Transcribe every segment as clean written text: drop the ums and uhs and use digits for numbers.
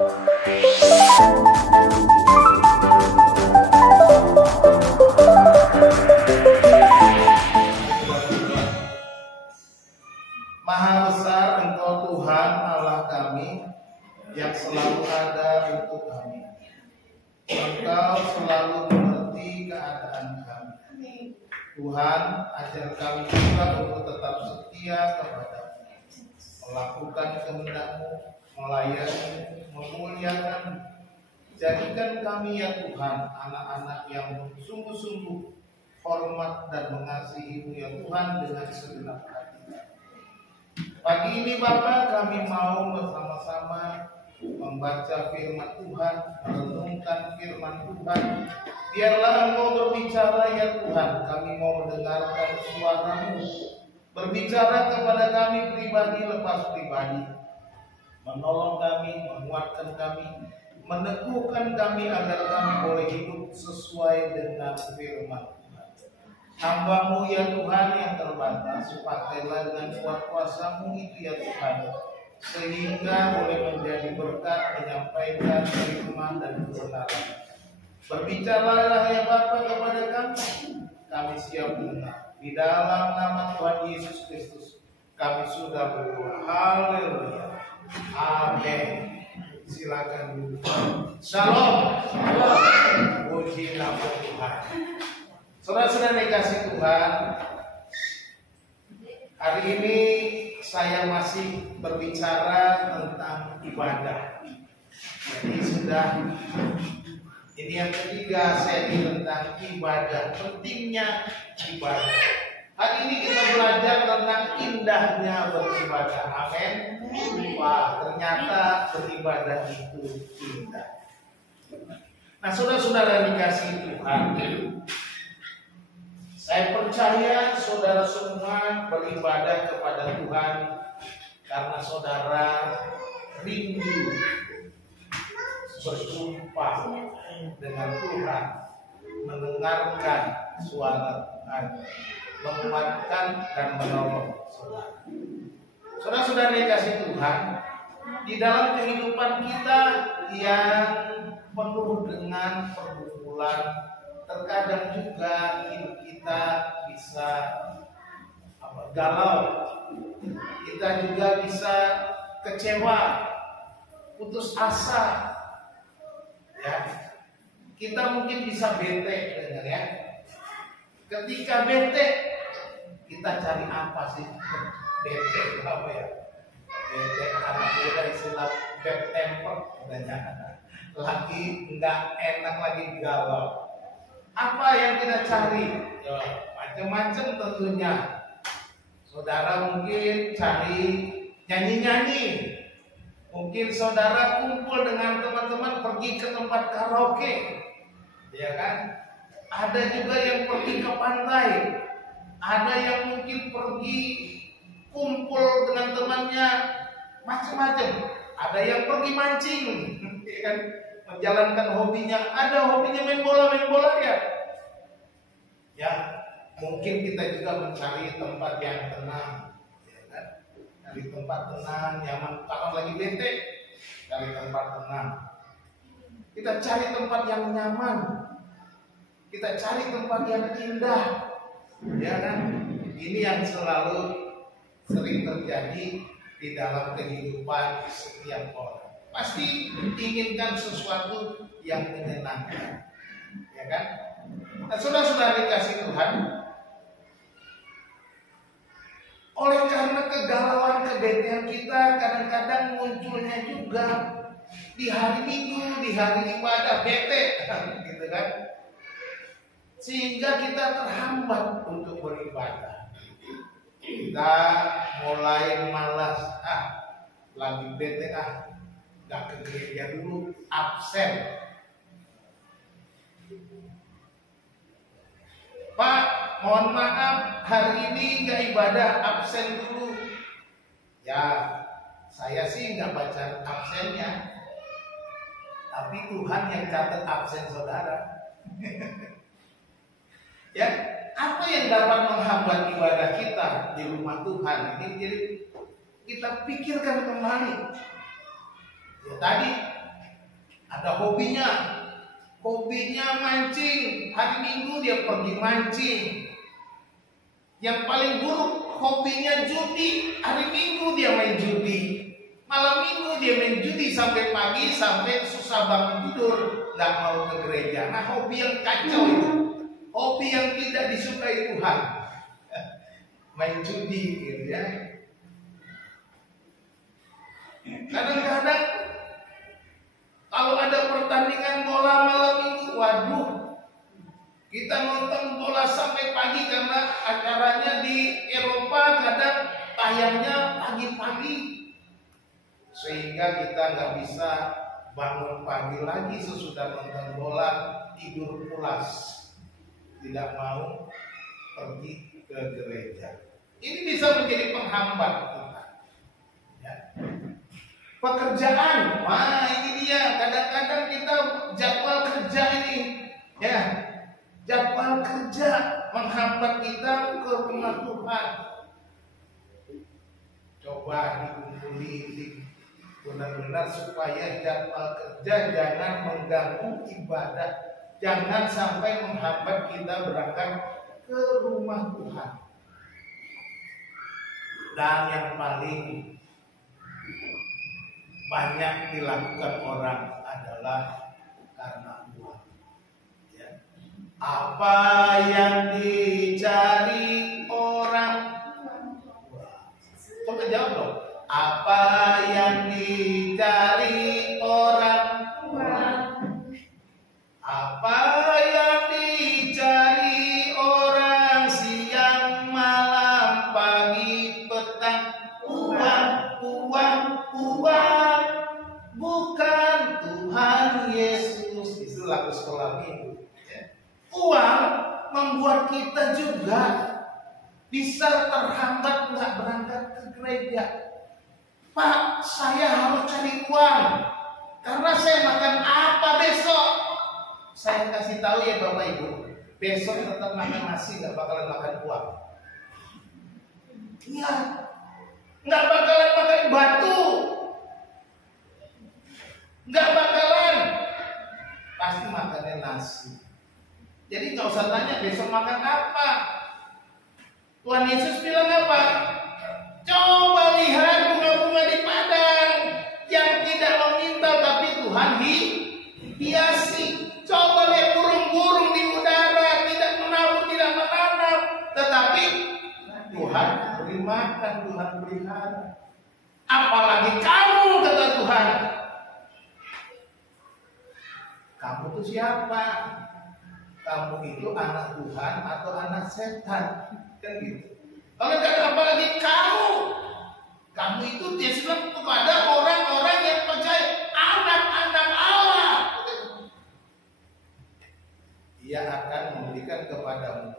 Maha besar Engkau Tuhan Allah kami yang selalu ada untuk kami. Engkau selalu mengerti keadaan kami. Tuhan, ajar kami juga untuk tetap setia kepada-Mu, melakukan kehendak-Mu, melayani, memuliakan. Jadikan kami ya Tuhan, anak-anak yang sungguh-sungguh hormat dan mengasihi-Mu ya Tuhan dengan segenap hati. Pagi ini Bapa, kami mau bersama-sama membaca firman Tuhan, merenungkan firman Tuhan. Biarlah Engkau berbicara ya Tuhan, kami mau mendengarkan suara-Mu. Berbicara kepada kami pribadi lepas pribadi, menolong kami, menguatkan kami, meneguhkan kami agar kami boleh hidup sesuai dengan firman Tuhan. Hamba-Mu ya Tuhan yang terbatas, pakailah dengan kuat kuasa-Mu itu ya Tuhan, sehingga boleh menjadi berkat menyampaikan firman dan kebenaran. Berbicaralah ya Bapa kepada kami siap mendengar. Di dalam nama Tuhan Yesus Kristus kami sudah berdoa. Haleluya. Amin. Silakan duduk. Shalom. Puji nama Tuhan. Saudara-saudara dikasih Tuhan, hari ini saya masih berbicara tentang ibadah. Jadi ini yang ketiga sesi tentang ibadah, pentingnya ibadah. Hari ini kita belajar tentang indahnya beribadah. Amin. Wah, ternyata beribadah itu indah. Nah, saudara-saudara dikasih Tuhan, saya percaya saudara semua beribadah kepada Tuhan karena saudara rindu berjumpa dengan Tuhan, mendengarkan suara Tuhan, menguatkan dan menolong saudara. Saudara-saudara dikasih Tuhan, di dalam kehidupan kita yang penuh dengan pergumulan, terkadang juga hidup kita bisa galau, kita juga bisa kecewa, putus asa, ya. Kita mungkin bisa bete, dengar ya. Ketika bete, kita cari apa sih? Bete apa ya? Bete anak muda istilah bad temper, lagi nggak enak, lagi galau. Apa yang kita cari? Ya, macam-macam tentunya. Saudara mungkin cari nyanyi-nyanyi. Mungkin saudara kumpul dengan teman-teman pergi ke tempat karaoke, ya kan? Ada juga yang pergi ke pantai, ada yang mungkin pergi kumpul dengan temannya, macam-macam. Ada yang pergi mancing, ya kan? Menjalankan hobinya. Ada hobinya main bola ya. Ya, mungkin kita juga mencari tempat yang tenang. Dari tempat tenang, nyaman. Kalau lagi bete, dari tempat tenang. Kita cari tempat yang nyaman. Kita cari tempat yang indah. Ya kan? Ini yang selalu sering terjadi di dalam kehidupan setiap orang. Pasti inginkan sesuatu yang menyenangkan. Ya kan? Nah, saudara-saudara dikasih Tuhan, oleh karena kegalauan, kebetean kita kadang-kadang munculnya juga di hari Minggu, di hari ibadah, bete, gitu kan? Sehingga kita terhambat untuk beribadah. Kita mulai malas, lagi bete, gak ke gereja dulu, absen. Pak, mohon maaf, hari ini nggak ibadah, absen dulu. Ya, saya sih nggak baca absennya, tapi Tuhan yang catat absen saudara. Ya, apa yang dapat menghambat ibadah kita di rumah Tuhan? Ini jadi kita pikirkan kembali. Ya, tadi Ada hobinya. Hobinya mancing. Hari Minggu dia pergi mancing. Yang paling buruk hobinya judi. Hari Minggu dia main judi. Malam Minggu dia main judi sampai pagi, sampai susah bangun tidur, nggak mau ke gereja. Nah, hobi yang kacau itu, hobi yang tidak disukai Tuhan, main judi, gitu ya. Kadang-kadang kalau ada pertandingan bola malam Minggu, waduh, kita nonton bola sampai pagi karena acaranya di Eropa, kadang tayangnya pagi-pagi. Sehingga kita nggak bisa bangun pagi lagi sesudah nonton bola, tidur pulas, tidak mau pergi ke gereja. Ini bisa menjadi penghambat kita. Ya. Pekerjaan, wah ini dia. Kadang-kadang kita jadwal kerja ini, ya, jadwal kerja menghambat kita ke rumah Tuhan. Coba dikumpuli benar-benar supaya jadwal kerja jangan mengganggu ibadah, jangan sampai menghambat kita berangkat ke rumah Tuhan. Dan yang paling banyak dilakukan orang adalah karena uang. Ya. Apa yang dicari orang? Coba jawab dong. Apa yang dicari orang? Apa yang dicari orang siang, malam, pagi, petang? Uang, uang, uang. Bukan Tuhan Yesus. Itu lagu sekolah minggu. Uang membuat kita juga bisa terhambat nggak berangkat ke gereja. Pak, saya harus cari uang karena saya makan apa besok? Saya kasih tahu ya Bapak Ibu, besok tetap makan nasi, nggak bakalan makan uang. Iya, nggak bakalan makan batu, nggak bakalan, pasti makannya nasi. Jadi nggak usah tanya besok makan apa. Tuhan Yesus bilang apa? Coba lihat bunga-bunga di padang yang tidak meminta tapi Tuhan hiasi. Coba lihat burung-burung di udara, tidak menabur, tidak menanam, tetapi Tuhan beri makan, Tuhan pelihara. Apalagi kamu, kata Tuhan. Kamu itu siapa? Kamu itu anak Tuhan atau anak setan? Kan gitu. Kalau kata apalagi kamu itu dia bilang kepada orang-orang yang percaya anak-anak Allah. Ia akan memberikan kepadamu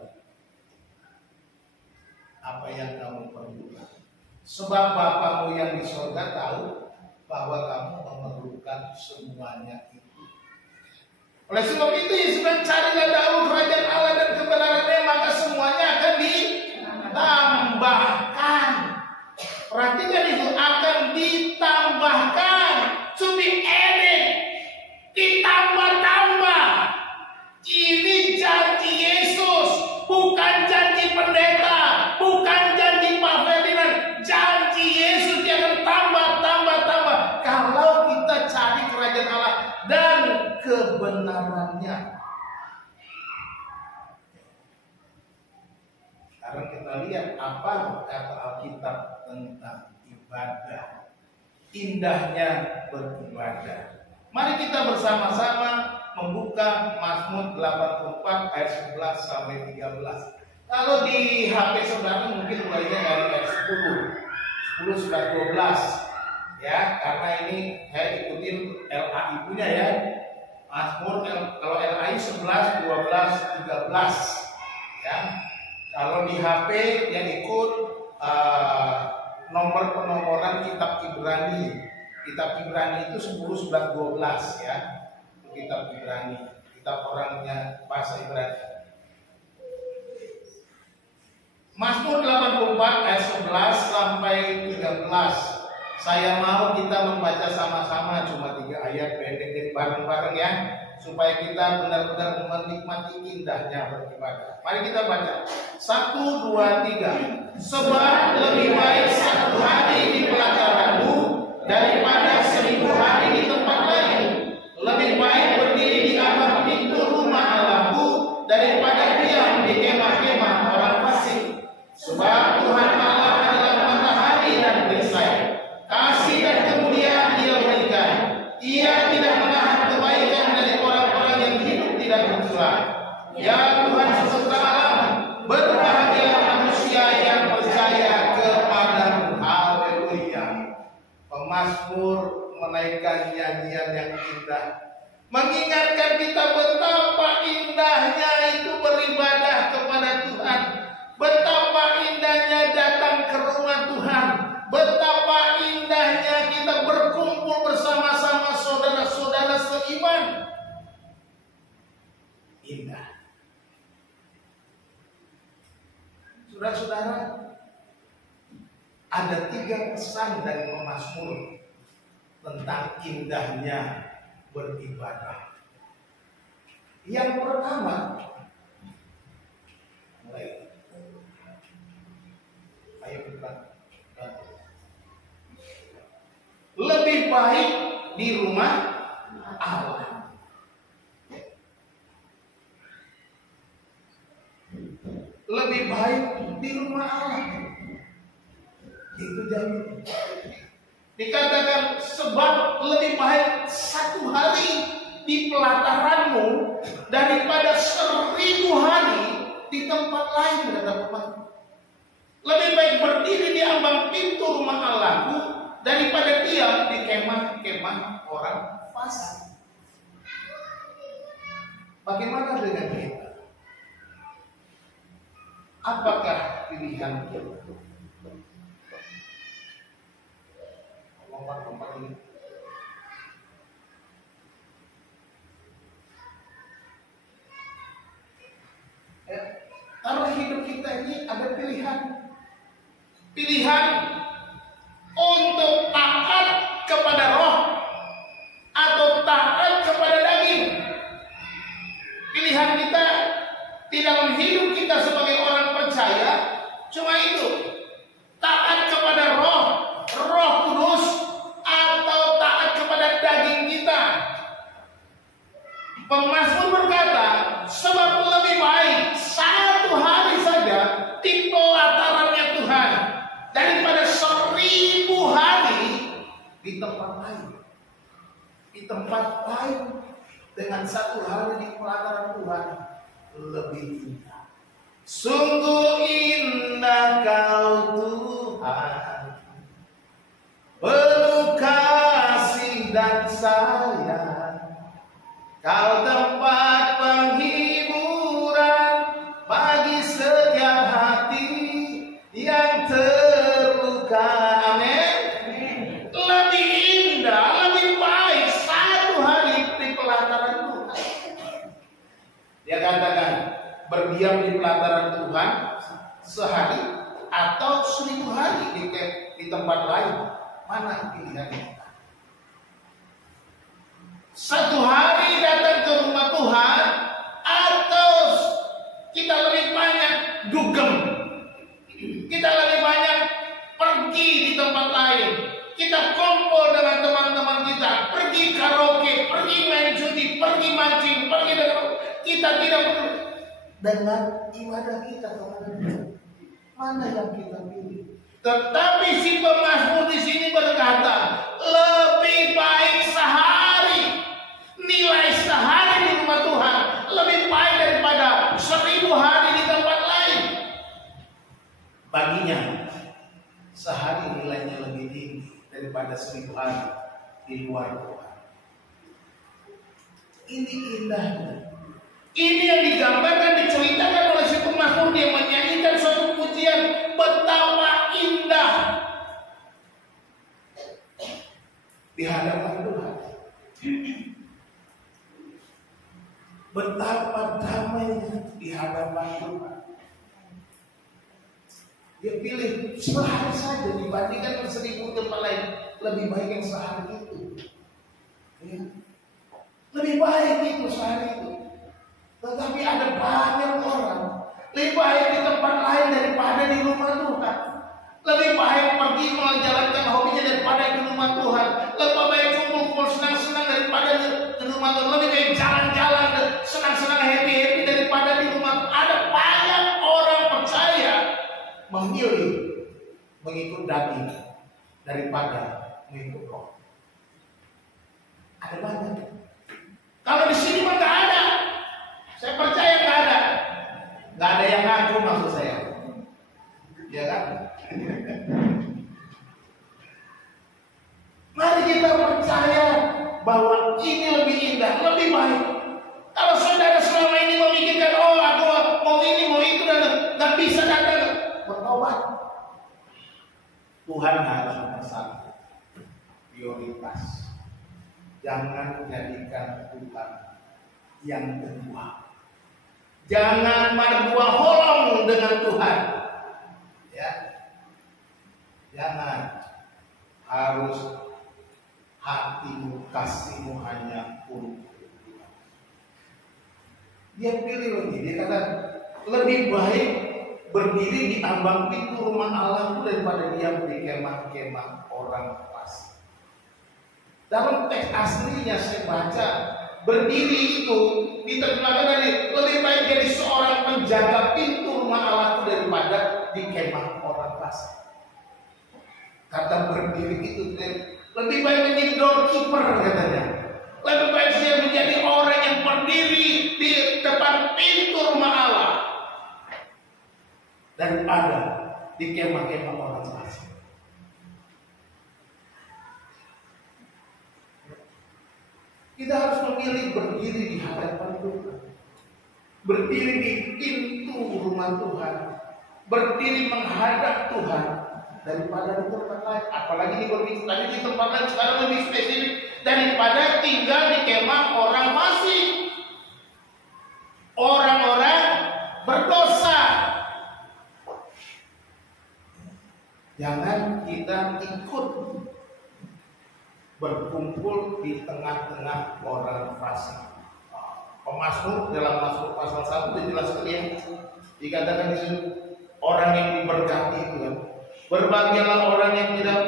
apa yang kamu perlukan. Sebab Bapamu yang di surga tahu bahwa kamu memerlukan semuanya itu. Oleh sebab itu Yesus bilang carilah dahulu kerajaan Allah dan kebenarannya, maka semuanya akan ditambahkan. Perhatikan itu, akan ditambahkan. To be added, ditambah-tambah. Ini janji Yesus, bukan janji pendeta, bukan janji Pak Ferdinand. Janji Yesus dia akan tambah. Kalau kita cari kerajaan Allah dan kebenarannya. Sekarang kita lihat apa kata Alkitab tentang ibadah. Indahnya beribadah. Mari kita bersama-sama membuka Mazmur 84 ayat 11 sampai 13. Kalau di HP saudara mungkin mulainya dari ayat 10, 11, 12. Ya, karena ini saya ikutin LAI punya ya. Mazmur kalau LAI 11, 12, 13. Ya. Kalau di HP yang ikut nomor penomoran kitab Ibrani. Kitab Ibrani itu 10, 11, 12 ya. Kitab Ibrani, kitab orangnya bahasa Ibrani. Mazmur 84 ayat 11 sampai 13. Saya mau kita membaca sama-sama cuma 3 ayat pendek bareng-bareng ya, supaya kita benar-benar menikmati indahnya beribadah. Mari kita baca. 1, 2, 3. Sebab lebih baik 1 hari di pelataranmu daripada 1000 hari di tempat lain. Lebih baik berdiri di ambang pintu rumah Allahku daripada diam di kemah-kemah orang fasik. Sebab Tuhan Allah adalah matahari dan perisai. Kasih dan kemuliaan Dia berikan. Ia tidak menahan kebaikan dari orang-orang yang hidup tidak bersuara. Ya Tuhan semesta alam, berbahagialah manusia yang percaya kepada-Mu. Haleluya. Pemazmur menaikkan nyanyian yang indah, mengingatkan kita betapa indahnya itu beribadah kepada Tuhan, betapa indahnya datang ke rumah Tuhan, betapa indahnya kita berkumpul bersama-sama saudara-saudara seiman. Indah. Saudara-saudara, ada 3 pesan dari pemazmur tentang indahnya beribadah. Yang pertama, ayo kita lebih baik di rumah Allah. Lebih baik di rumah Allah. Itu jaminan. Dikatakan sebab lebih baik 1 hari di pelataranmu daripada 1000 hari di tempat lain, kata Tuhan. Lebih baik berdiri di ambang pintu rumah Allahku daripada diam di kemah-kemah orang fasik. Bagaimana dengan kita? Apakah pilihan kita? Lompat ini. Karena hidup kita ini ada pilihan. Pilihan untuk taat kepada roh atau taat kepada daging. Pilihan kita di dalam hidup kita sebagai orang percaya cuma itu. Taat kepada roh Kudus atau taat kepada daging kita. Pemazmur berkata, sebab lebih baik 1 hari saja di pelatarannya Tuhan daripada 1000 hari di tempat lain. Di tempat lain dengan 1 hari di pelataran Tuhan lebih indah. Sungguh indah Kau Tuhan, penuh kasih dan sayang. Kau tempat penghiburan bagi setiap hati yang terluka. Amin. Lebih indah, lebih baik 1 hari di pelataran Tuhan. Dia katakan berdiam di pelataran Tuhan sehari atau 1000 hari di tempat lain. Mana pilihan kita? 1 hari datang ke rumah Tuhan atau kita lebih banyak dugem, kita lebih banyak pergi di tempat lain, kita kumpul dengan teman-teman kita, pergi karaoke, pergi main judi, pergi mancing, pergi dengan kita tidak perlu dengan ibadah kita kepada Tuhan. Mana yang kita pilih? Tetapi si pemazmur di sini berkata, lebih baik sehari, nilai sehari di rumah Tuhan lebih baik daripada 1000 hari di tempat lain. Baginya, sehari nilainya lebih tinggi daripada 1000 hari di luar Tuhan. Ini indahnya. Ini yang digambarkan, diceritakan oleh si pemazmur. Dia menyanyikan suatu pujian, betapa indah di hadapan Tuhan, betapa damainya di hadapan Tuhan. Dia pilih sehari saja dibandingkan dengan 1000 tempat lain. lebih baik yang sehari itu. Ya. Lebih baik itu sehari itu. Tetapi ada banyak orang lebih baik di tempat lain daripada di rumah Tuhan. Lebih baik pergi menjalankan hobinya daripada di rumah Tuhan. Lebih baik kumpul-kumpul senang-senang daripada di rumah Tuhan. Lebih baik jalan-jalan senang-senang happy-happy daripada di rumah Tuhan. Ada banyak orang percaya memilih mengikut daging daripada mengikut roh. Ada banyak. Kalau di sini mah nggak ada. Saya percaya nggak ada. Nggak ada yang ngaku maksud saya. Ya kan? Mari kita percaya bahwa ini lebih indah, lebih baik. Kalau saudara selama ini memikirkan, oh aku mau ini, mau itu, dan nggak bisa datang, bertobat. Tuhan harus nomor satu, prioritas. Jangan jadikan Tuhan yang kedua. Jangan berdua holong dengan Tuhan. Ya, jangan. Harus hatimu, kasihmu hanya untuk Tuhan. Dia pilih lagi. Dia kata lebih baik berdiri di ambang pintu rumah Allah daripada diam di kemah-kemah orang fasik. Dalam teks aslinya saya baca, berdiri itu diterjemahkan dari lebih baik jadi seorang penjaga pintu rumah Allah itu daripada di kemah orang fasik. Kata berdiri itu lebih baik menjadi doorkeeper katanya. Lebih baik saya menjadi orang yang berdiri di depan pintu rumah Allah daripada di kemah-kemah orang fasik. Kita harus memilih berdiri di hadapan Tuhan, berdiri di pintu rumah Tuhan, berdiri menghadap Tuhan daripada di tempat lain. Apalagi di berbicara tadi di tempat lain, sekarang lebih spesifik daripada tinggal di kemah orang fasik, orang-orang berdosa. Jangan kita ikut berkumpul di tengah-tengah orang fasik. Pemazmur dalam Mazmur pasal 1 dijelaskan yang dikatakan di situ orang yang diberkati itu kan. Berbahagialah orang yang tidak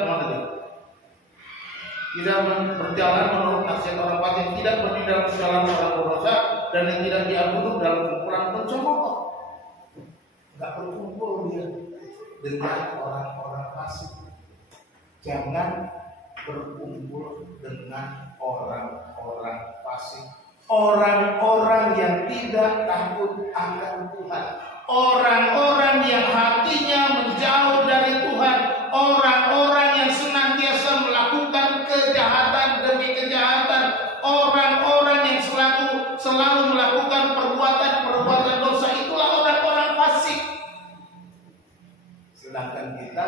berjalan menurut nasihat orang fasik, tidak berdiri dalam jalan orang berdosa, dan yang tidak diatur dalam kumpulan pencongkok. Enggak berkumpul dia dengan orang-orang fasik. Jangan berkumpul dengan orang-orang fasik, orang-orang yang tidak takut akan Tuhan, orang-orang yang hatinya menjauh dari Tuhan, orang-orang yang senantiasa melakukan kejahatan demi kejahatan, orang-orang yang selalu melakukan perbuatan-perbuatan dosa. Itulah orang-orang fasik. Sedangkan kita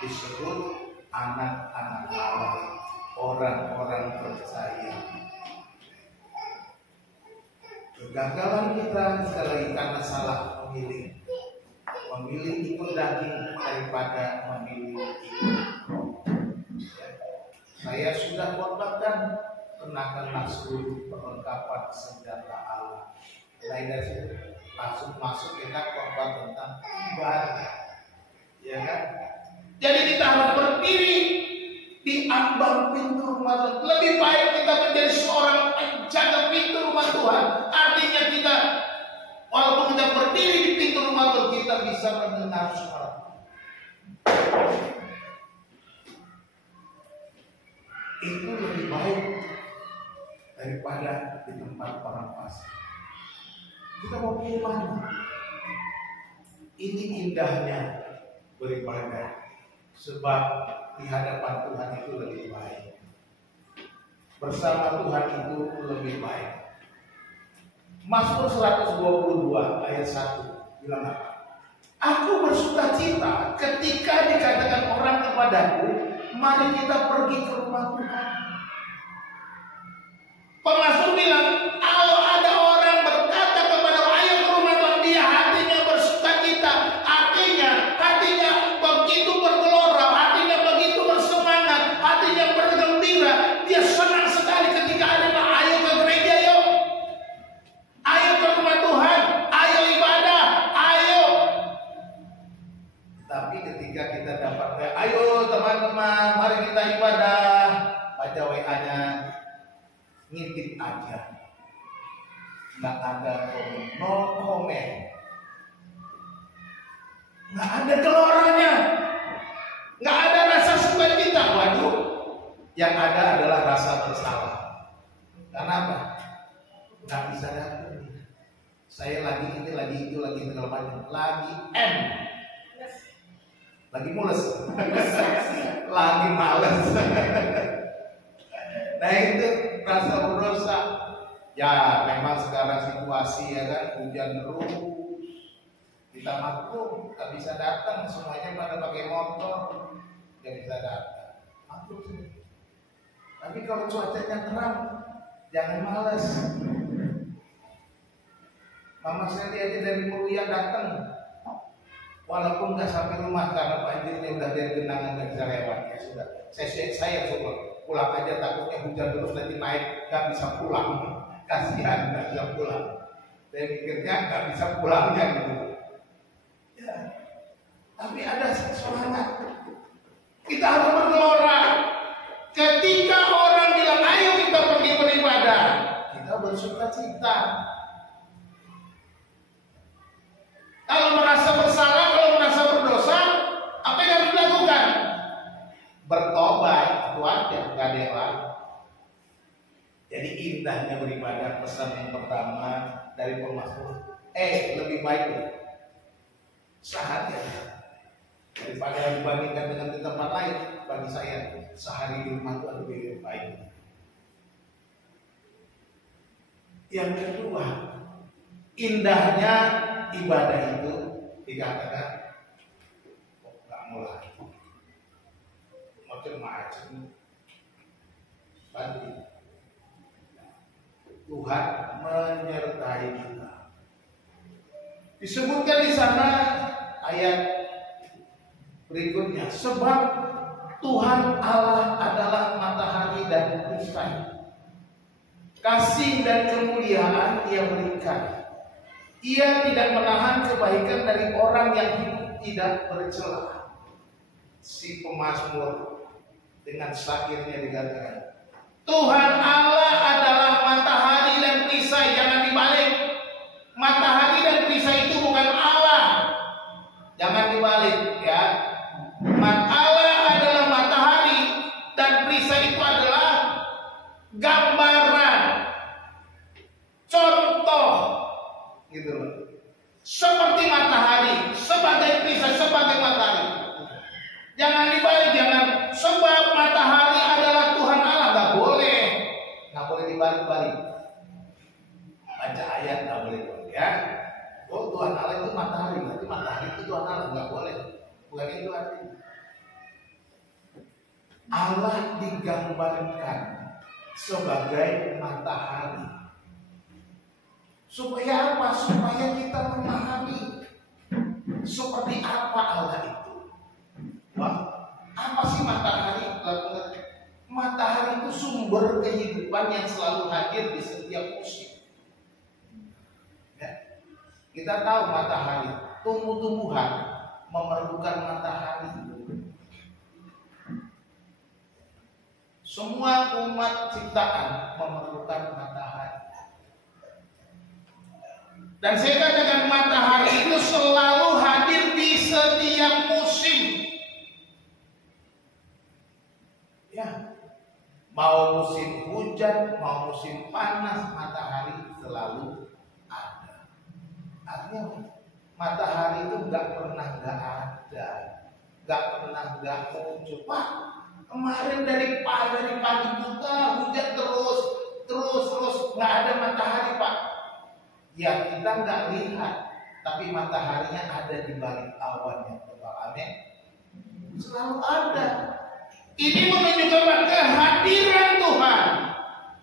disebut anak-anak Allah, orang-orang percaya. Kegagalan kita sekali lagi karena salah memilih ikut daging daripada memilih ikut. Saya sudah khotbahkan, kenakanlah seluruh perlengkapan senjata Allah. Lain dari situ langsung masuk kita khotbah tentang ibadah, ya kan? Jadi kita harus berdiri di ambang pintu rumah Tuhan. Lebih baik kita menjadi seorang penjaga pintu rumah Tuhan. Artinya kita, walaupun kita berdiri di pintu rumah Tuhan, kita bisa mendengar suara Tuhan. Itu lebih baik daripada di tempat orang fasik. Kita mau pilih mana? Ini indahnya beribadah. Sebab di hadapan Tuhan itu lebih baik. Bersama Tuhan itu lebih baik. Mazmur 122 ayat 1 bilang apa? Aku bersukacita ketika dikatakan orang kepadaku, mari kita pergi ke rumah Tuhan. Pemazmur bilang, kalau ada orang berkata kepada ayo ke rumah Tuhan, dia hatinya bersukacita. Artinya hatinya begitu bergelora, hatinya begitu bersemangat, baca WA-nya ngintip aja, nggak ada komen, no comment, nggak ada geloranya, nggak ada rasa sukacita. Waduh, yang ada adalah rasa bersalah. Karena apa? Nggak bisa datang. Saya lagi ini, lagi itu, lagi segala macam, lagi lagi mules, lagi males. Nah itu rasa berdosa. Ya memang sekarang situasi ya kan, hujan terus, kita maklum, nggak bisa datang, semuanya pada pakai motor, nggak bisa datang, maklum sih. Tapi kalau cuacanya terang, jangan malas. Mama saya aja dari Mulia datang, walaupun nggak sampai rumah karena banjirnya udah dari genangan nggak bisa lewat. Ya sudah, saya coba pulang aja, takutnya hujan terus nanti naik nggak bisa pulang, kasihan nggak bisa pulang. Saya pikirnya nggak bisa pulangnya gitu. Ya. Tapi ada semangat, kita harus bergelora. Ketika orang bilang ayo kita pergi beribadah, kita bersuka cita. Kalau merasa bersalah, kalau merasa berdosa, apa yang harus dilakukan? Bertobat, itu aja, gak ada yang lain. Jadi indahnya beribadah, pesan yang pertama dari pemazmur. Lebih baik sehari daripada dibandingkan dengan di tempat lain. Bagi saya, sehari di rumah itu lebih baik. Yang kedua, indahnya ibadah itu dikatakan nggak mulai macam-macam, tapi Tuhan menyertai kita. Disebutkan di sana ayat berikutnya, sebab Tuhan Allah adalah matahari dan perisai, kasih dan kemuliaan Ia berikan. Ia tidak menahan kebaikan dari orang yang hidup tidak bercela. Si pemazmur dengan syairnya dikatakan, Tuhan Allah adalah matahari dan perisai. Jangan dibalik. Matahari dan perisai itu bukan Allah. Jangan dibalik ya. Allah adalah matahari dan perisai itu adalah gambaran, contoh gitu loh. Seperti matahari, sebagai perisai, sebagai matahari. Jangan dibalik, jangan sebab matahari adalah Tuhan Allah, nggak boleh dibalik-balik. Baca ayat nggak boleh ya. Oh Tuhan Allah itu matahari, berarti matahari itu Tuhan Allah, nggak boleh. Bukan itu artinya. Allah digambarkan sebagai matahari. Supaya apa? Supaya kita memahami seperti apa Allah itu. Wah, apa sih matahari? Matahari itu sumber kehidupan yang selalu hadir di setiap musim. Ya. Kita tahu matahari, tumbuh-tumbuhan memerlukan matahari. Semua umat ciptaan memerlukan matahari. Dan saya katakan matahari itu selalu hadir di setiap musim. Ya, mau musim hujan, mau musim panas, matahari selalu ada. Artinya matahari itu nggak pernah nggak ada, nggak pernah nggak muncul. Pak, kemarin dari pagi buta hujan terus nggak ada matahari Pak. Ya kita nggak lihat, tapi mataharinya ada di balik awan yang tebal. Amin. Selalu ada. Ini menunjukkan kehadiran Tuhan,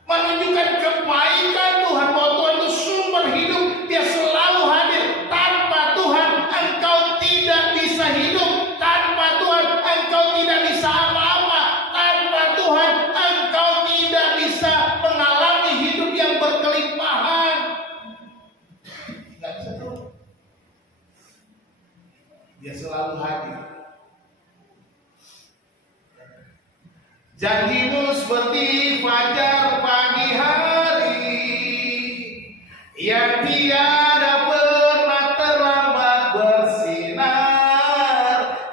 menunjukkan kebaikan Tuhan, bahwa Tuhan itu sumber hidup. Dia selalu hadir. Tanpa Tuhan engkau tidak bisa hidup. Tanpa Tuhan engkau tidak bisa apa-apa. Tanpa Tuhan engkau tidak bisa mengalami hidup yang berkelimpahan. Nggak bisa tuh. Dia selalu hadir. Janjimu seperti fajar pagi hari yang tiada pernah terlambat bersinar.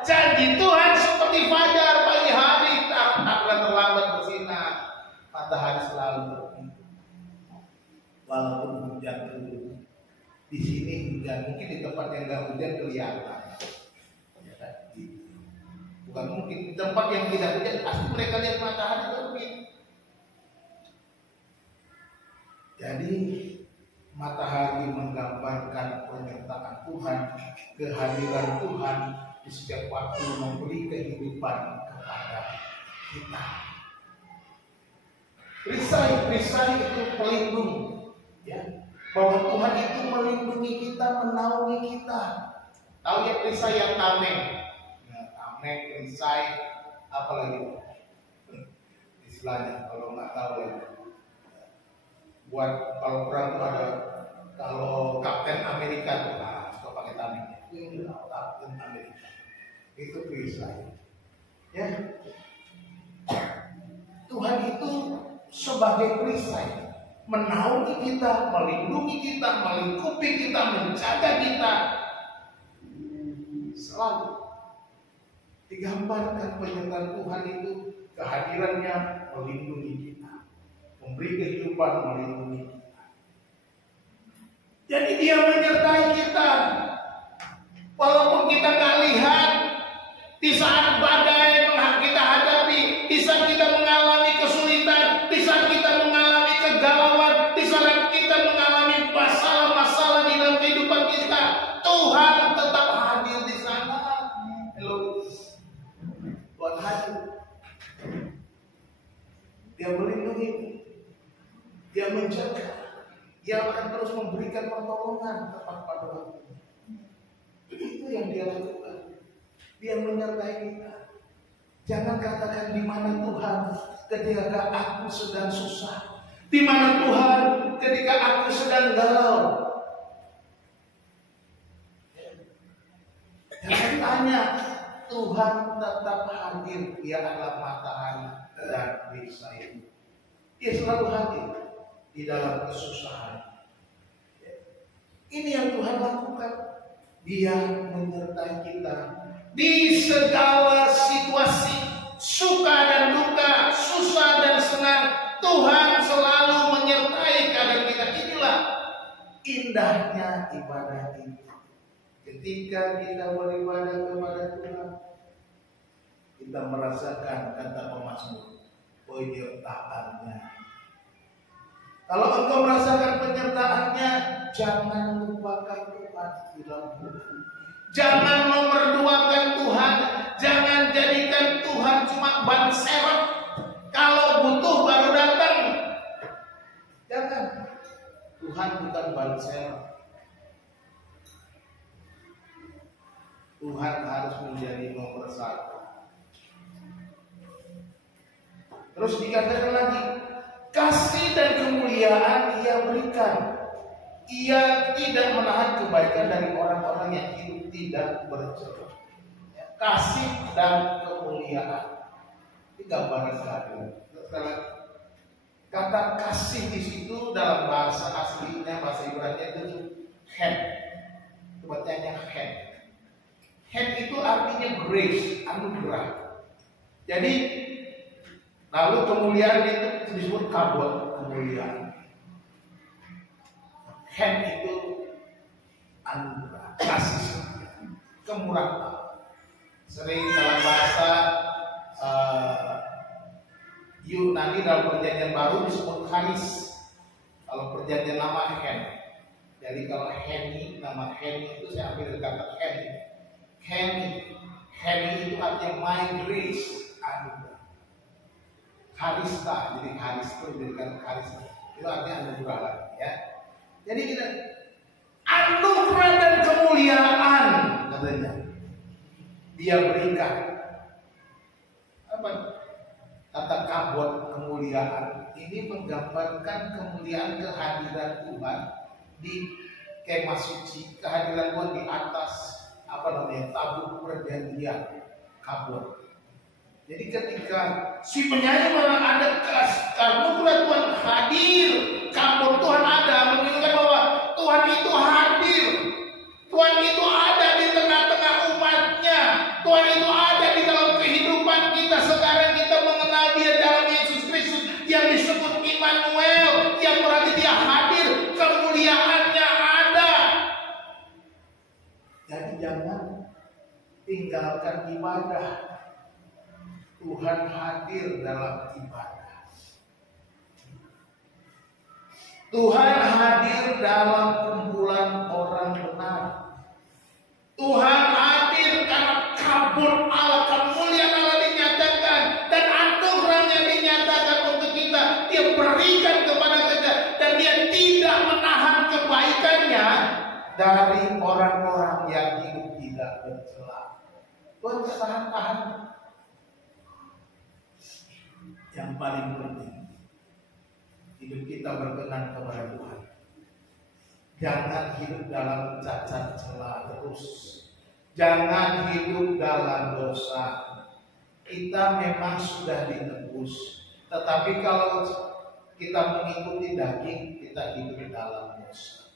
Janji Tuhan seperti fajar pagi hari, tak pernah terlambat bersinar. Matahari selalu terbit, walaupun hujan turun. Di sini hujan, mungkin di tempat yang nggak hujan kelihatan. Ya, bukan mungkin di tempat yang tidak hujan, pasti mereka lihat matahari terbit. Jadi matahari menggambarkan penyertaan Tuhan, kehadiran Tuhan di setiap waktu memberi kehidupan kepada kita. Perisai itu pelindung, ya. Bahwa Tuhan itu melindungi kita, menaungi kita. Tahu ya perisai yang tameng? Ya, tameng, perisai, apa lagi? Istilahnya kalau nggak tahu ya. Buat kalau perang itu ada, kalau Kapten Amerika tuh, suka pakai tameng. Ini Kapten Amerika. Itu perisai. Ya. Tuhan itu sebagai perisai, menaungi kita, melindungi kita, melingkupi kita, menjaga kita. Selalu digambarkan penyertaan Tuhan itu, kehadirannya melindungi kita, memberi kehidupan, melindungi kita. Jadi Dia menyertai kita, walaupun kita nggak lihat. Di saat badai kita hadapi, di saat kita mengalami kesulitan, di saat kita mengalami kegalauan, di saat kita mengalami masalah-masalah di dalam kehidupan kita, Tuhan tetap hadir di sana. Hello, Tuhan hadir. Dia melindungi, Dia menjaga, Dia akan terus memberikan pertolongan tepat pada waktu. Itu yang Dia lakukan. Dia menyertai kita. Jangan katakan di mana Tuhan ketika aku sedang susah, di mana Tuhan ketika aku sedang galau. Jangan tanya, Tuhan tetap hadir. Dia adalah matahari dan perisai. Dia selalu hadir di dalam kesusahan. Ini yang Tuhan lakukan. Dia menyertai kita di segala situasi, suka dan duka, susah dan senang. Tuhan selalu menyertai keadaan kita. Inilah indahnya ibadah ini. Ketika kita beribadah kepada Tuhan, kita merasakan, kata pemazmur, penyertaannya. Kalau engkau merasakan penyertaannya, jangan lupakan Tuhan di dalam hidup. Jangan nomorduakan Tuhan. Jangan jadikan Tuhan cuma ban serep. Kalau butuh baru datang. Jangan. Tuhan bukan ban serep. Tuhan harus menjadi nomor satu. Terus dikatakan lagi, kasih dan kemuliaan Ia berikan. Ia tidak menahan kebaikan dari orang-orang yang hidup tidak bercerai. Kasih dan kemuliaan. Ini gambaran sekali. Kata kasih di situ dalam bahasa aslinya, bahasa Ibrani itu hen. Bacanya hen. Hen itu artinya grace, anugerah. Jadi lalu kemuliaan itu disebut kabut kemuliaan. Hen itu anugerah, kasih, kemurahan. Sering dalam bahasa Yunani dalam perjanjian baru disebut charis. Kalau perjanjian lama hen. Jadi kalau heni, nama heni itu saya ambil dari kata heni. Heni itu artinya my grace, anugerah. Charista, jadi charis itu dijadikan charis. Itu artinya anugerah lagi, ya. Jadi kita anugerah dan kemuliaan katanya Dia berikan. Apa? Kata kabut kemuliaan ini menggambarkan kemuliaan kehadiran Tuhan di kemah suci, kehadiran Tuhan di atas apa namanya tabut perjanjian kabut. Jadi ketika si penyanyi ada anugerah Tuhan hadir, kampung Tuhan ada, menunjukkan bahwa Tuhan itu hadir. Tuhan itu ada di tengah-tengah umatnya. Tuhan itu ada di dalam kehidupan kita. Sekarang kita mengenal Dia dalam Yesus Kristus yang disebut Immanuel, yang berarti Dia hadir, kemuliaannya ada. Jadi jangan tinggalkan ibadah. Tuhan hadir dalam ibadah. Tuhan hadir dalam kumpulan orang benar. Tuhan hadir karena kabut Allah, kemuliaan Allah dinyatakan dan anugerahnya dinyatakan untuk kita. Dia berikan kepada kita dan Dia tidak menahan kebaikannya dari orang-orang yang hidup tidak bercela. Tuhan tahan. Yang paling penting, hidup kita berkenan kepada Tuhan. Jangan hidup dalam cacat celah terus. Jangan hidup dalam dosa. Kita memang sudah ditebus, tetapi kalau kita mengikuti daging, kita hidup dalam dosa.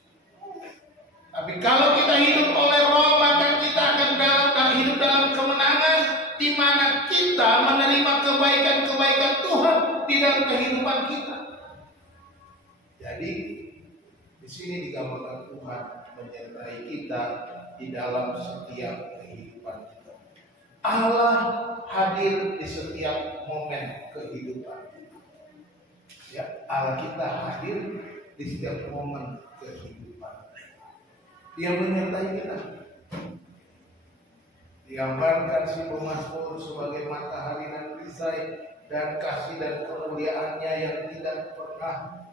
Tapi kalau kita hidup oleh Roh, maka kita akan hidup dalam kemenangan, di mana kita menerima kebaikan-kebaikan Tuhan di dalam kehidupan kita. Jadi di sini digambarkan Tuhan menyertai kita di dalam setiap kehidupan kita. Allah hadir di setiap momen kehidupan kita. Ya, Allah kita hadir di setiap momen kehidupan. Dia menyertai kita. Digambarkan si pemazmur sebagai matahari dan perisai dan kasih dan kemuliaannya yang tidak pernah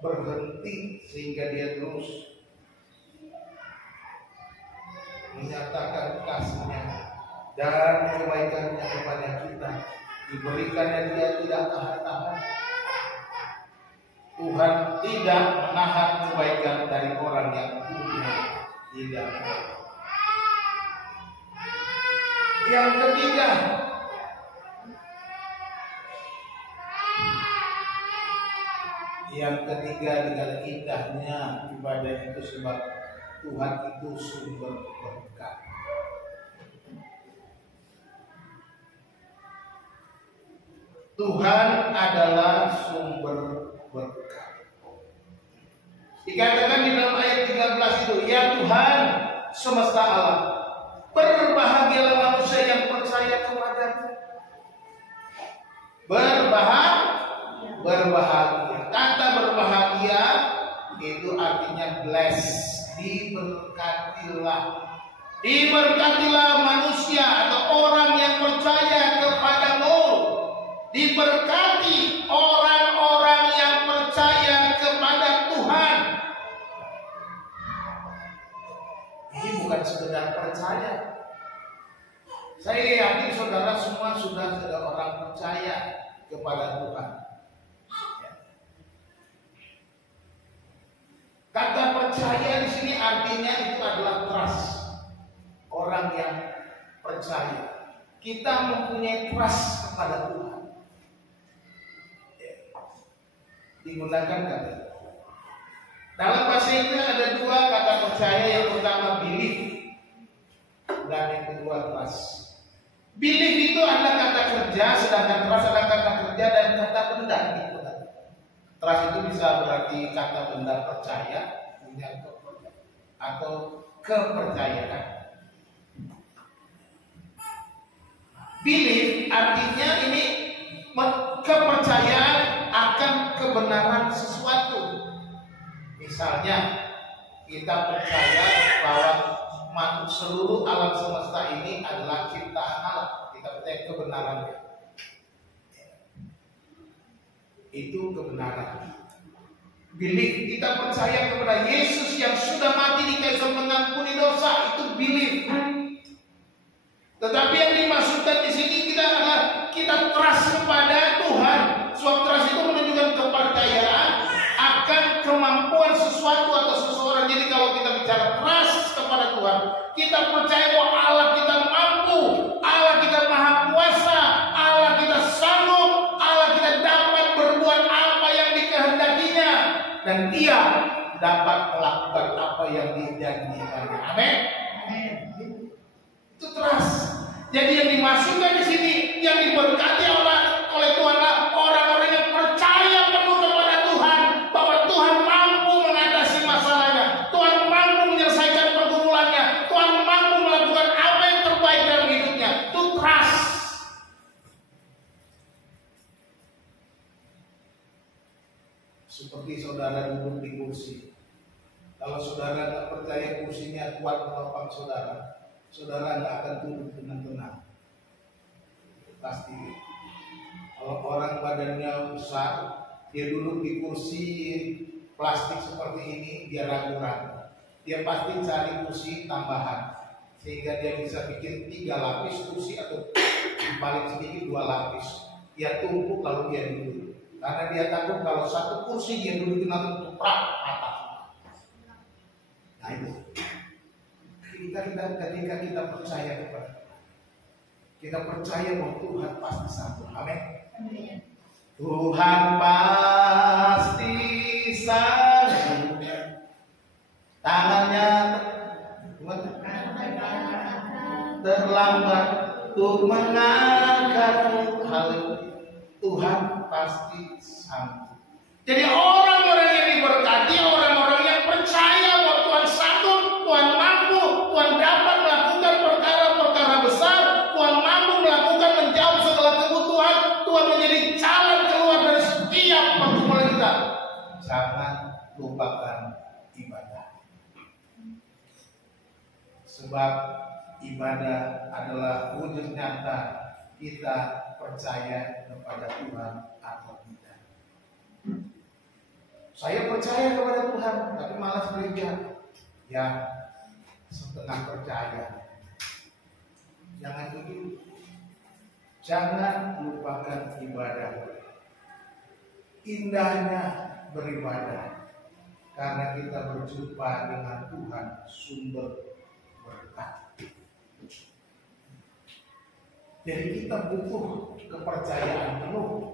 berhenti, sehingga dia terus menyatakan kasihnya dan kebaikannya kepada kita. Diberikannya dia tidak tahan-tahan. Tuhan tidak menahan kebaikan dari orang yang punya tidak. Yang ketiga, dengan indahnya ibadah itu sebab Tuhan itu sumber berkat. Tuhan adalah sumber berkat. Dikatakan di dalam ayat 13 itu, ya Tuhan semesta alam, berbahagialah manusia yang percaya kepadamu. Berbahagia. Kata berbahagia itu artinya bless, diberkatilah. Diberkatilah manusia atau orang yang percaya kepadamu. Diberkati orang-orang yang percaya kepada Tuhan. Ini bukan sekedar percaya. Saya yakin saudara semua sudah orang percaya kepada Tuhan. Kata percaya di sini artinya itu adalah trust. Orang yang percaya. Kita mempunyai trust kepada Tuhan. Digunakan kata. Dalam bahasa Inggris ada dua kata percaya. Yang pertama belief dan yang kedua trust. Belief itu adalah kata kerja, sedangkan trust adalah kata kerja dan kata benda. Trust itu bisa berarti kata benda percaya, punya atau kepercayaan. Belief artinya ini kepercayaan akan kebenaran sesuatu. Misalnya kita percaya bahwa seluruh alam semesta ini adalah ciptaan Allah. Kita percaya kebenarannya. Itu kebenaran. Belief, kita percaya kepada Yesus yang sudah mati di kayu salib mengampuni dosa, itu belief. Tetapi yang dimaksudkan di sini kita adalah kita trust kepada Tuhan. Sebab trust itu menunjukkan kepercayaan akan kemampuan sesuatu atau seseorang. Jadi kalau kita bicara trust kepada Tuhan, kita percaya bahwa Allah kita mampu, Allah kita dan dia dapat melakukan apa yang dijanjikannya. Amin. Itu trust. Jadi yang dimasukkan di sini, yang diberkati oleh Tuhan, orang-orang yang percaya penuh kepada Tuhan, bahwa Tuhan mampu mengatasi masalahnya, Tuhan mampu menyelesaikan pergumulannya, Tuhan mampu melakukan apa yang terbaik dalam hidupnya. Itu trust. Seperti saudara duduk di kursi. Kalau saudara tak percaya kursinya kuat menopang saudara, saudara nggak akan duduk dengan tenang. Pasti. Kalau orang badannya besar, dia duduk di kursi plastik seperti ini, dia ragu-ragu. Dia pasti cari kursi tambahan, sehingga dia bisa bikin 3 lapis kursi atau paling sedikit 2 lapis. Dia tumpuk lalu dia duduk. Karena dia takut kalau satu kursi dia duduk nanti tuprak patah. Nah itu. Ketika kita percaya kepada Tuhan, kita percaya bahwa Tuhan pasti sanggup. Amin. Tuhan pasti sanggup. Tangannya terlambat untuk mengangkat hal. Tuhan pasti sanggup. Jadi orang-orang yang diberkati, orang-orang yang percaya bahwa Tuhan sanggup, Tuhan mampu, Tuhan dapat melakukan perkara-perkara besar, Tuhan mampu melakukan menjawab segala kebutuhan, Tuhan menjadi jalan keluar dari setiap pergumulan kita. Jangan lupakan ibadah. Sebab ibadah adalah wujud nyata kita percaya kepada Tuhan atau tidak. Saya percaya kepada Tuhan, tapi malas gereja. Ya, setengah percaya. Jangan begitu. Jangan lupakan ibadah. Indahnya beribadah, karena kita berjumpa dengan Tuhan sumber berkat. Jadi kita butuh kepercayaan penuh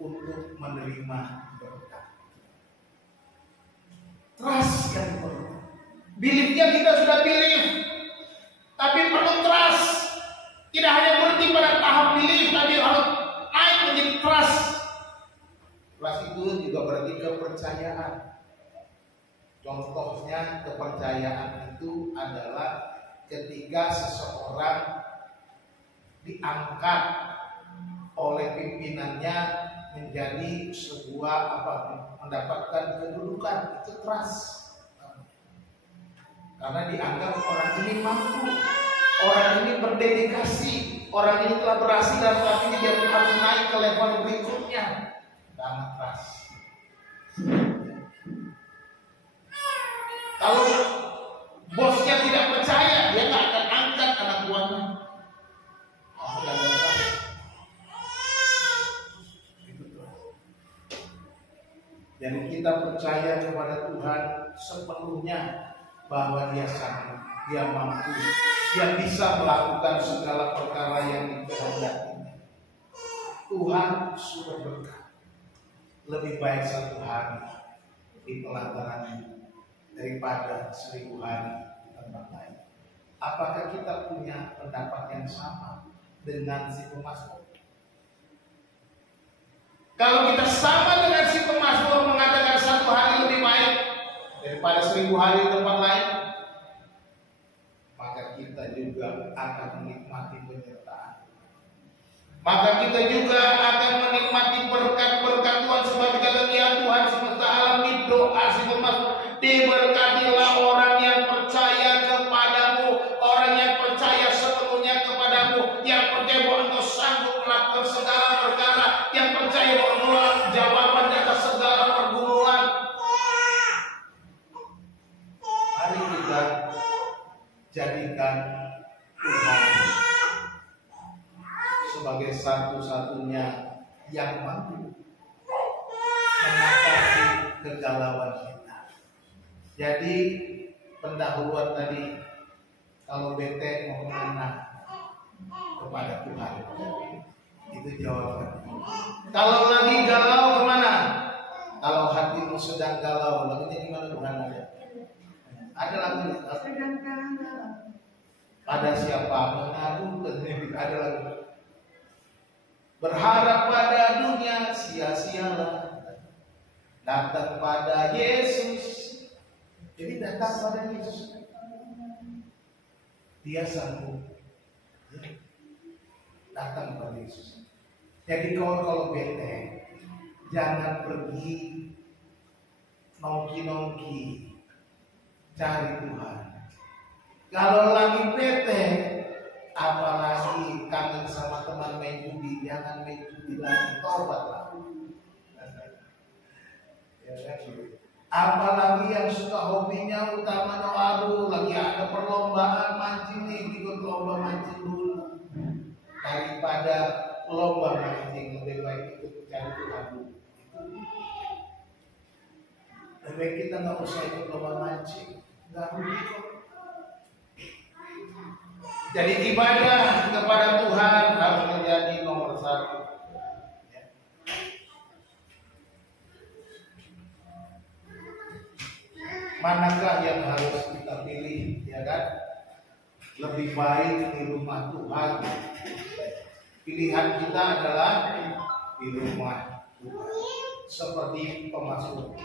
untuk menerima berkat. Trust yang perlu. Beliefnya kita sudah belief, tapi perlu trust. Tidak hanya berhenti pada tahap belief, tapi harus naik menjadi trust. Trust itu juga berarti kepercayaan. Contohnya kepercayaan itu adalah ketika seseorang diangkat oleh pimpinannya menjadi sebuah mendapatkan kedudukan, itu trust. Karena dianggap orang ini mampu, orang ini berdedikasi, orang ini telah berhasil dan saat ini dia harus naik ke level berikutnya. Karena trust. Kalau bosnya tidak percaya, dia nggak akan angkat anak buahnya. Jadi kita percaya kepada Tuhan sepenuhnya bahwa Dia sanggup, Dia mampu, Dia bisa melakukan segala perkara yang dikehendakinya. Tuhan sudah berkat. Lebih baik 1 hari di pelataran ini daripada 1000 hari di tempat lain. Apakah kita punya pendapat yang sama dengan si pemazmur? Kalau kita sama dengan si pemazmur mengatakan 1 hari lebih baik daripada 1000 hari di tempat lain, maka kita juga akan menikmati penyertaan. Maka kita juga akan menikmati berkat-berkat Tuhan, sebab kata dia Tuhan semesta alam di doa si pemazmur, diberkatilah orang yang percaya kepadamu, orang yang percaya sepenuhnya kepadamu, yang percaya bahwa Engkau sanggup melakukan segala perkara, yang percaya bahwa Engkau jawaban atas segala pergumulan. Mari kita jadikan Tuhan sebagai satu-satunya yang mampu mengatasi kegalauan kita. Jadi pendahuluan tadi, kalau bete mau kemana? Kepada Tuhan. Itu jawabannya. Kalau lagi galau kemana? Kalau hatimu kamu sedang galau, lagunya gimana Tuhan ada? Ada lagu pada siapa mengadu, ada lagu. Berharap pada dunia sia-sialah, datang pada Yesus. Jadi datang pada Yesus, Dia sanggup datang pada Yesus. Jadi kalau bete, jangan pergi nongki-nongki cari Tuhan. Kalau lagi bete, apalagi kangen sama teman main judi, jangan main judi lagi, tobatlah. Ya kan? Apalagi yang suka hobinya utama aduh lagi ada perlombaan mancing nih, ikut lomba mancing dulu daripada lomba mancing, lebih baik ikut cari Tuhan dulu. Lebih baik kita nggak usah ikut lomba mancing, nggak rugi kok. Jadi ibadah kepada Tuhan harus menjadi nomor satu. Manakah yang harus kita pilih, ya kan? Lebih baik di rumah Tuhan. Pilihan kita adalah di rumah Tuhan. Seperti pemazmur.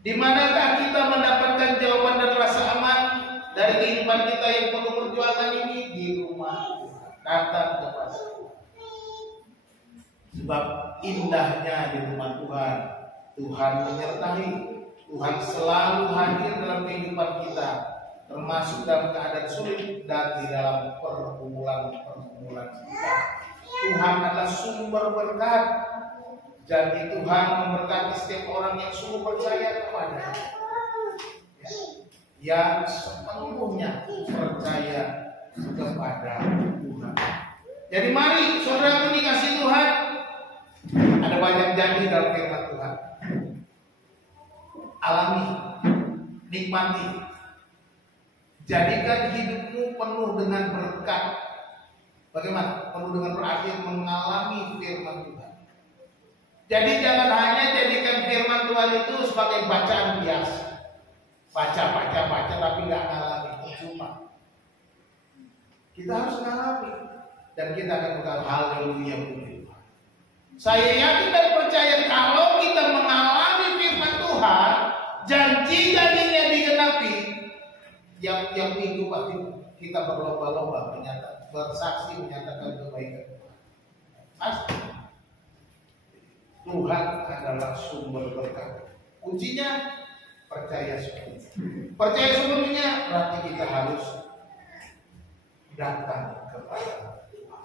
Di manakah kita mendapatkan jawaban dan rasa aman dari kehidupan kita yang penuh perjuangan ini? Di rumah Tuhan. Datang kepada Tuhan. Sebab indahnya di rumah Tuhan, Tuhan menyertai. Tuhan selalu hadir dalam kehidupan kita, termasuk dalam keadaan sulit dan di dalam pergumulan kita. Tuhan adalah sumber berkat. Jadi Tuhan memberkati setiap orang yang sungguh percaya kepada-Nya, yang sepenuhnya percaya kepada Tuhan. Jadi mari saudara dikasih Tuhan, ada banyak janji dalam firman Tuhan. Alami, nikmati, jadikan hidupmu penuh dengan berkat. Bagaimana? Penuh dengan berakhir mengalami firman Tuhan. Jadi jangan hanya jadikan firman Tuhan itu sebagai bacaan biasa, baca tapi nggak ngalami, cuma kita harus ngalami dan kita akan berkata haleluya puji Tuhan. Saya yakin dan percaya kalau kita mengalami firman Tuhan, janji-janjinya digenapi, yang minggu pasti kita berlomba-lomba bersaksi menyatakan kebaikan Tuhan. Pasti Tuhan adalah sumber berkat. Kuncinya percaya sepenuhnya. Percaya sepenuhnya berarti kita harus datang kepada Tuhan.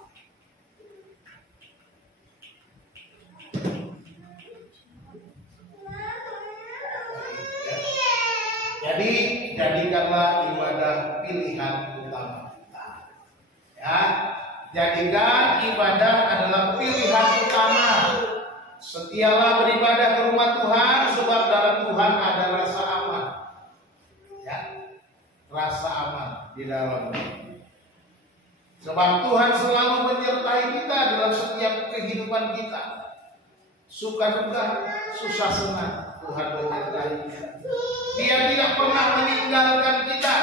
Jadi jadikanlah ibadah pilihan utama kita. Ya, jadikan ibadah adalah pilihan utama. Setialah beribadah ke rumah Tuhan, sebab dalam Tuhan ada rasa aman. Ya, rasa aman di dalam. Sebab Tuhan selalu menyertai kita dalam setiap kehidupan kita. Suka duka, susah senang, Tuhan menyertai kita. Dia tidak pernah meninggalkan kita.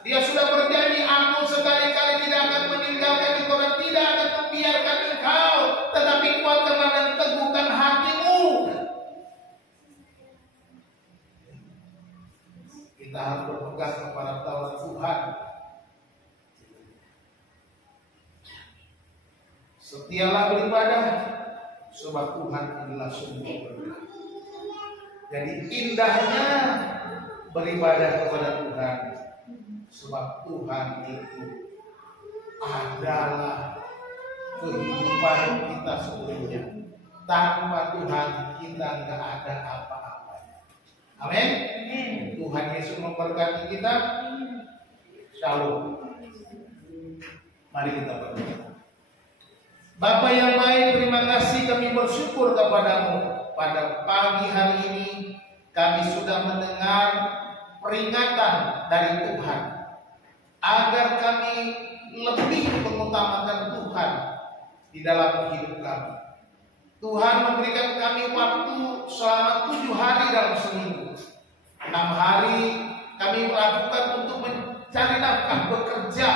Dia sudah berjanji, aku sekali-kali tidak akan meninggalkan engkau dan tidak akan membiarkan engkau, tetapi kuatkanlah dan teguhkan hatimu. Kita harus berpegang kepada Taurat Tuhan. Setialah beribadah, sebab Tuhan adalah sumber berkat. Jadi indahnya beribadah kepada Tuhan, sebab Tuhan itu adalah kehidupan kita seluruhnya. Tanpa Tuhan kita nggak ada apa-apanya. Amin. Tuhan Yesus memberkati kita. Shalom. Mari kita berdoa. Bapa yang baik, terima kasih, kami bersyukur kepadamu. Pada pagi hari ini kami sudah mendengar peringatan dari Tuhan agar kami lebih mengutamakan Tuhan di dalam hidup kami. Tuhan memberikan kami waktu selama 7 hari dalam seminggu. 6 hari kami melakukan untuk mencari nafkah, bekerja,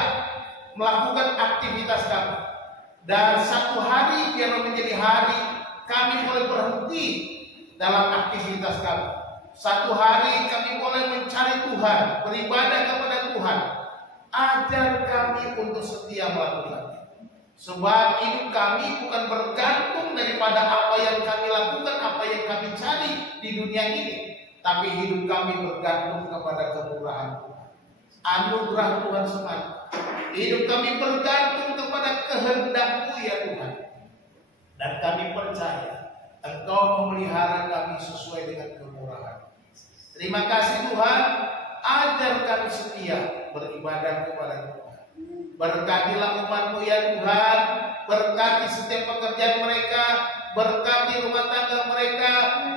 melakukan aktivitas kami. Dan 1 hari biar menjadi hari kami boleh berhenti dalam aktivitas kami. 1 hari kami boleh mencari Tuhan, beribadah kepada Tuhan. Ajar kami untuk setia melakukannya. Sebab hidup kami bukan bergantung daripada apa yang kami lakukan, apa yang kami cari di dunia ini. Tapi hidup kami bergantung kepada kemurahan Tuhan, anugerah Tuhan semata. Hidup kami bergantung kepada kehendak-Mu ya Tuhan. Dan kami percaya Engkau memelihara kami sesuai dengan kemurahan. Terima kasih Tuhan. Ajar kami setia beribadah kepada Tuhan. Berkatilah umat-Mu ya Tuhan. Berkati setiap pekerjaan mereka, berkati rumah tangga mereka,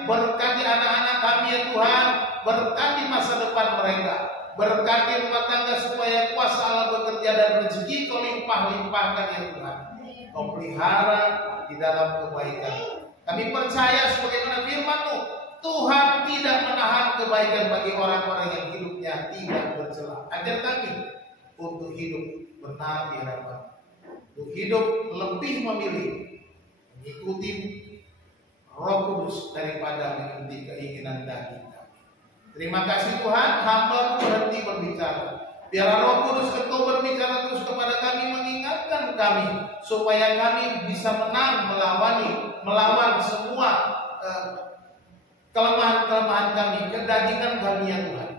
berkati anak-anak kami ya Tuhan, berkati masa depan mereka, berkati rumah tangga supaya kuasa Allah bekerja dan rezeki Kau limpah-limpahkan ya Tuhan. Kau pelihara di dalam kebaikan. Kami percaya sebagaimana firman-Mu, Tuhan tidak menahan kebaikan bagi orang-orang yang hidupnya tidak bercela. Ajar kami untuk hidup benar di hadapan, untuk hidup lebih memilih mengikuti Roh Kudus daripada mengikuti keinginan daging kami. Terima kasih Tuhan, hamba berhenti berbicara. Biarlah Roh Kudus Engkau berbicara terus kepada kami, mengingatkan kami supaya kami bisa menang melawan semua kelemahan-kelemahan kami, kedagingan kami ya Tuhan.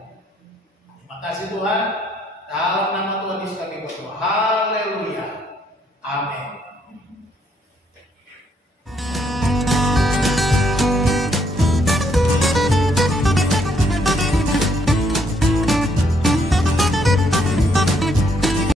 Terima kasih Tuhan. Dalam nama Tuhan Yesus kami berdoa.